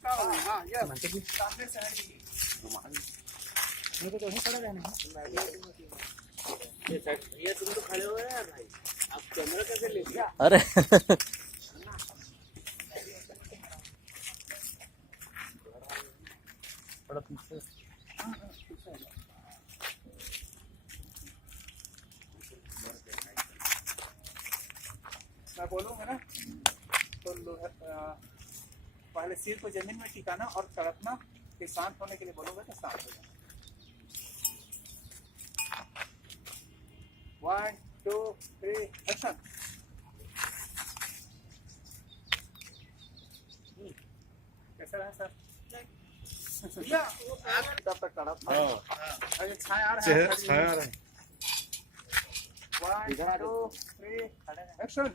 उसका हाँ ये सामने से है मेरे को तो वहीं खड़ा रहना है। ये तुम तो खड़े हो रहे हैं भाई, आप कैमरा कैसे ले लिया? अरे थोड़ा पीछे मैं बोलूँगा ना तो पहले सिर को जमीन में टिकाना और तड़पना, फिर शांत होने के लिए बोलूँगा तो शांत हो जाना। 1 2 3 एक्शन। कैसा रहा सर? तब तक तड़पना। अरे छाया आ रहा है, छाया आ रहा है। 1 2 3 एक्शन।